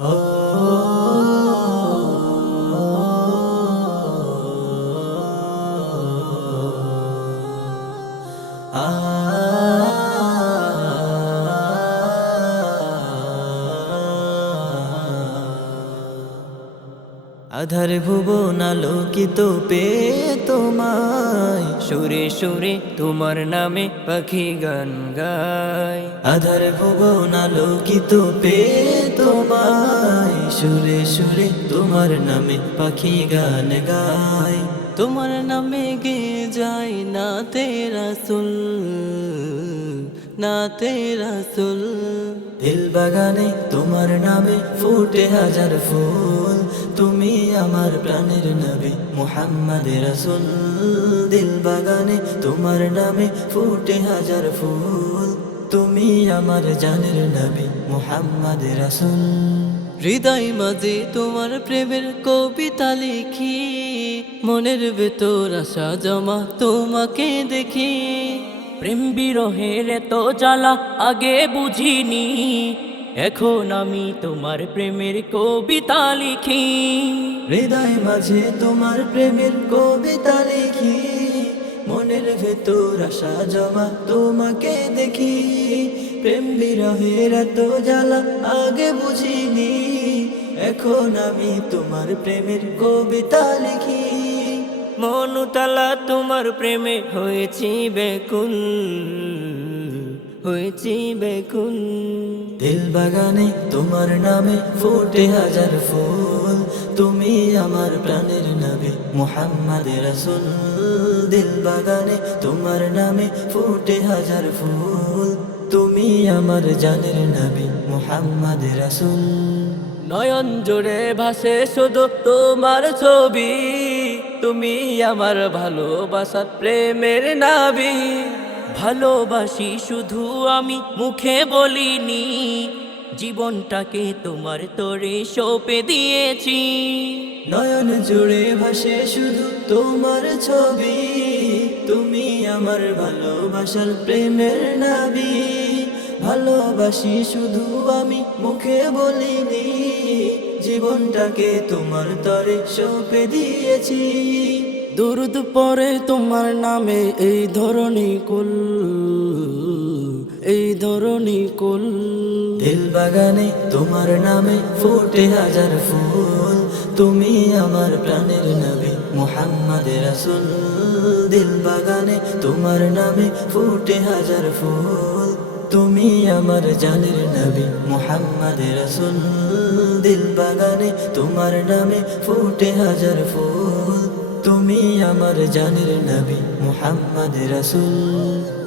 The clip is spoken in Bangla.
আধার ভুবন আলোকিত পে তোমায়, সুরে সুরে তোমার নামে পাখি গান গায়। আধার ভুবন আলোকিত পে সুরে সুরে তোমার নামে পাখি গান গায় তোমার নামে গে যায় না তেরা সুল না তেরা সুল দিল বাগানে তোমার নামে ফুটে হাজার ফুল। তুমি আমার প্রাণের নবী মুহাম্মদ রাসূল। দিল বাগানে তোমার নামে ফুটে হাজার ফুল। তুমি আমার জানের নবী মুহাম্মদ রাসূল। হৃদয় মাঝে তোমার প্রেমের কবিতা লিখি মনের ভেতর আশা জমা তোমাকে দেখি। প্রেম বিরহের এত জ্বালা আগে বুঝিনি এখন আমি তোমার প্রেমের কবিতা লিখি। হৃদয় মাঝে তোমার প্রেমের কবিতা লিখি মনের ভেতর আশা জমা তোমাকে দেখি। প্রেম বিরহের এত জ্বালা আগে বুঝিনি এখন আমি তোমার প্রেমের কবিতা লিখি। মনুতালা তোমার প্রেমে হয়েছি বেকুল হয়েছি বেকুল। দিল বাগানে তোমার নামে ফুটে হাজার ফুল, তুমি আমার প্রাণের নামে মুহাম্মদ রাসূল। দিল বাগানে তোমার নামে ফুটে হাজার ফুল, তুমি আমার জানের নামে মুহাম্মদ রাসূল। নয়ন জোরে ভাসে শুধু তোমার ছবি। তুমি আমার ভালোবাসার প্রেমের নাবি। ভালোবাসি শুধু আমি মুখে বলিনি। জীবনটাকে তোমার তোরে সঁপে দিয়েছি। নয়ন জুড়ে ভাসে শুধু তোমার ছবি। তুমি আমার ভালোবাসার প্রেমের নাবি। ভালোবাসি শুধু আমি, মুখে বলিনি। জীবনটাকে তোমার তরে সঁপে দিয়েছি। দুরুদ পরে তোমার নামে এই ধরনী কুল, এই ধরনী কুল। দিল বাগানে তোমার নামে ফুটে হাজার ফুল। তুমি আমার প্রাণের নবী মুহাম্মদ রাসূল। দিল বাগানে তোমার নামে ফুটে হাজার ফুল। তুমি আমার জানের নবী মুহাম্মদ রসুল দিল বাগানে তোমার নামে ফুটে হাজার ফুল। তুমি আমার জানের নবী মুহাম্মদ রাসূল